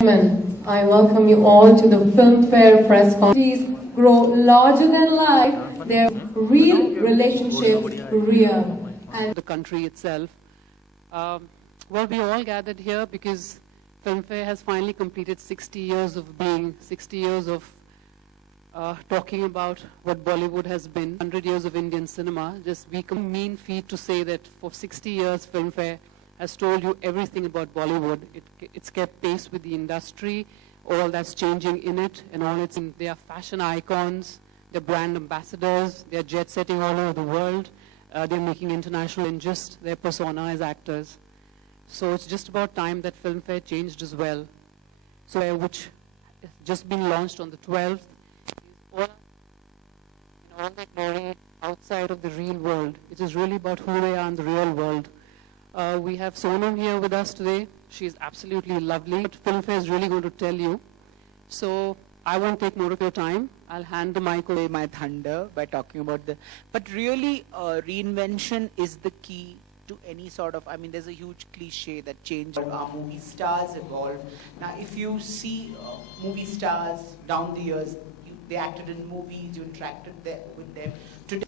I welcome you all to the Filmfare press conference. Please grow larger than life, their real relationships real. And the country itself. Well, we all gathered here because Filmfare has finally completed 60 years of being, 60 years of talking about what Bollywood has been, 100 years of Indian cinema. Just we can mean feat to say that for 60 years, Filmfare has told you everything about Bollywood. It's kept pace with the industry, all that's changing in it, and all it's in. They are fashion icons, they're brand ambassadors, they're jet setting all over the world. They're making international in just their persona as actors. So it's just about time that Filmfare changed as well. So which has just been launched on the 12th. All that glory outside of the real world. It is really about who they are in the real world. We have Sonam here with us today. She is absolutely lovely. But Filmfare is really going to tell you. So I won't take more of your time. I'll hand the mic away. My thunder by talking about but really reinvention is the key to any sort of, I mean, there's a huge cliche that change. Our movie stars evolve. Now, if you see movie stars down the years, they acted in movies, you interacted with them. Today,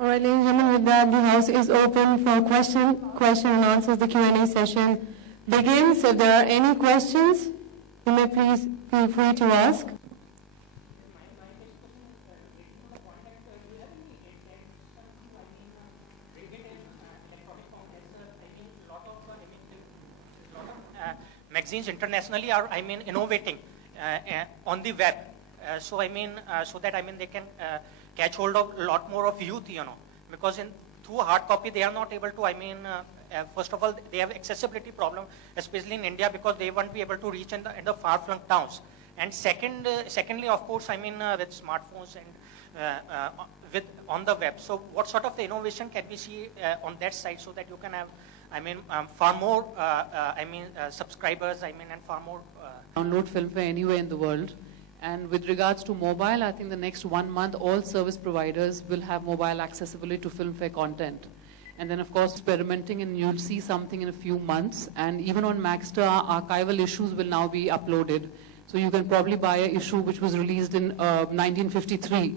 All right, ladies and gentlemen, with that, the house is open for question and answers. The Q&A session begins. If there are any questions, you may please feel free to ask. Magazines internationally are, innovating on the web. So that, they can catch hold of a lot more of youth, because through hard copy, they are not able to, first of all, they have accessibility problem, especially in India, because they won't be able to reach in the far-flung towns. And secondly, of course, with smartphones and on the web. So what sort of the innovation can we see on that side so that you can have, far more, subscribers, and far more. Download Filmfare anywhere in the world. And with regards to mobile, I think the next 1 month, all service providers will have mobile accessibility to Filmfare content. And then, of course, experimenting, and you'll see something in a few months. And even on Maxter, archival issues will now be uploaded. So you can probably buy an issue which was released in 1953.